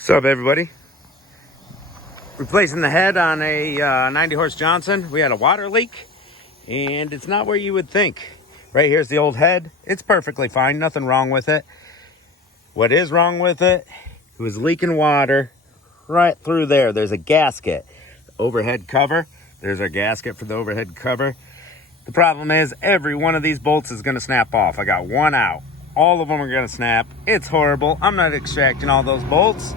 What's up, everybody? Replacing the head on a 90 horse Johnson. We had a water leak and it's not where you would think. Right here's the old head. It's perfectly fine, nothing wrong with it. What is wrong with it? It was leaking water right through there. There's a gasket, overhead cover. There's our gasket for the overhead cover. The problem is every one of these bolts is going to snap off. I got one out. All of them are going to snap. It's horrible. I'm not extracting all those bolts.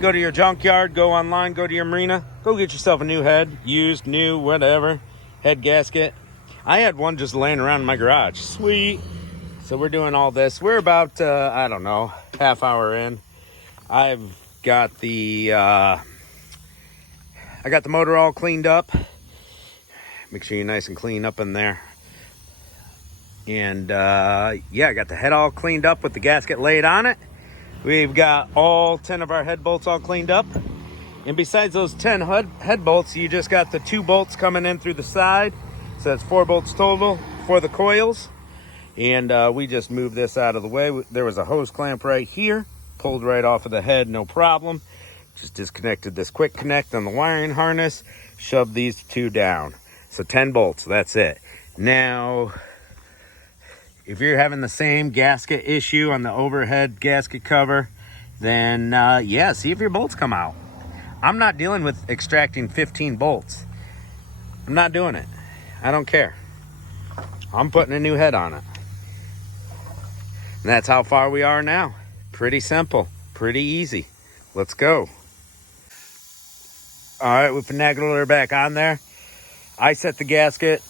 Go to your junkyard, go online, go to your marina, go get yourself a new head, used, new, whatever, head gasket. I had one just laying around in my garage. Sweet. So we're doing all this. We're about, I don't know, half hour in. I've got the, I got the motor all cleaned up. Make sure you're nice and clean up in there. And yeah, I got the head all cleaned up with the gasket laid on it. We've got all 10 of our head bolts all cleaned up. And besides those 10 head bolts, you just got the 2 bolts coming in through the side. So that's 4 bolts total for the coils. And we just moved this out of the way. There was a hose clamp right here. Pulled right off of the head, no problem. Just disconnected this quick connect on the wiring harness. Shoved these 2 down. So 10 bolts, that's it. Now, if you're having the same gasket issue on the overhead gasket cover, then yeah, see if your bolts come out. I'm not dealing with extracting 15 bolts. I'm not doing it. I don't care. I'm putting a new head on it. And that's how far we are now. Pretty simple, pretty easy. Let's go. All right, we finagled her back on there. I set the gasket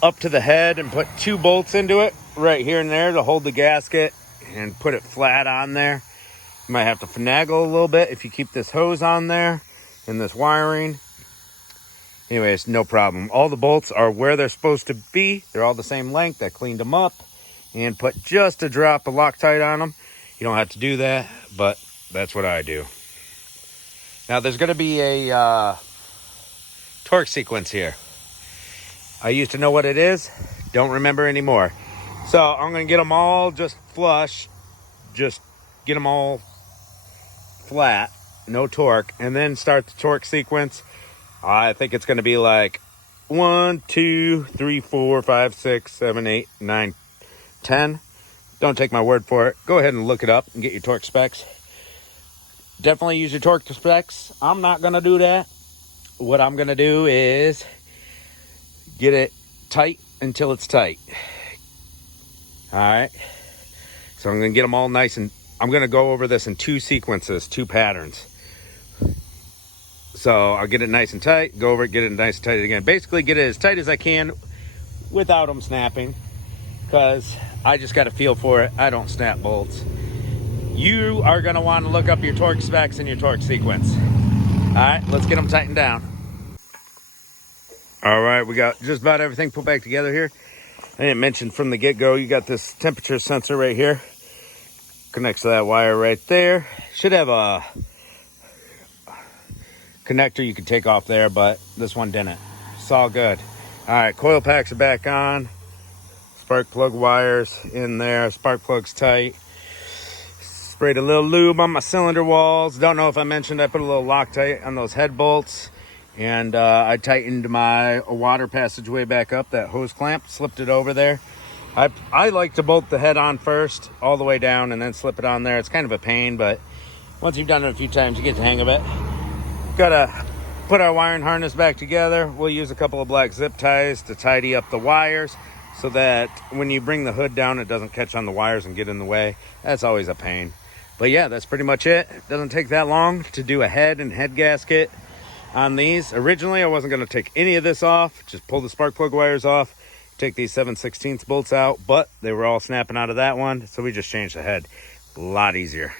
up to the head and put 2 bolts into it right here and there to hold the gasket and put it flat on there. You might have to finagle a little bit if you keep this hose on there and this wiring. Anyways, no problem. All the bolts are where they're supposed to be. They're all the same length. I cleaned them up and put just a drop of Loctite on them. You don't have to do that, but that's what I do. Now there's going to be a torque sequence here. I used to know what it is, don't remember anymore. So I'm gonna get them all just flush, just get them all flat, no torque, and then start the torque sequence. I think it's gonna be like 1, 2, 3, 4, 5, 6, 7, 8, 9, 10. Don't take my word for it. Go ahead and look it up and get your torque specs. Definitely use your torque specs. I'm not gonna do that. What I'm gonna do is get it tight until it's tight. All right. So I'm going to get them all nice, and I'm going to go over this in 2 sequences, 2 patterns. So I'll get it nice and tight, go over it, get it nice and tight again. Basically get it as tight as I can without them snapping, because I just got a feel for it. I don't snap bolts. You are going to want to look up your torque specs and your torque sequence. All right, let's get them tightened down. All right, we got just about everything put back together here. I didn't mention from the get-go, you got this temperature sensor right here. Connects to that wire right there. Should have a connector you can take off there, but this one didn't. It's all good. All right, coil packs are back on. Spark plug wires in there. Spark plug's tight. Sprayed a little lube on my cylinder walls. Don't know if I mentioned I put a little Loctite on those head bolts. And I tightened my water passageway back up, that hose clamp, slipped it over there. I like to bolt the head on first, all the way down, and then slip it on there. It's kind of a pain, but once you've done it a few times, you get the hang of it. Gotta put our wiring harness back together. We'll use a couple of black zip ties to tidy up the wires so that when you bring the hood down, it doesn't catch on the wires and get in the way. That's always a pain. But yeah, that's pretty much it. Doesn't take that long to do a head and head gasket on these. Originally, I wasn't going to take any of this off, just pull the spark plug wires off, take these 7/16 bolts out, but they were all snapping out of that one, so we just changed the head. A lot easier.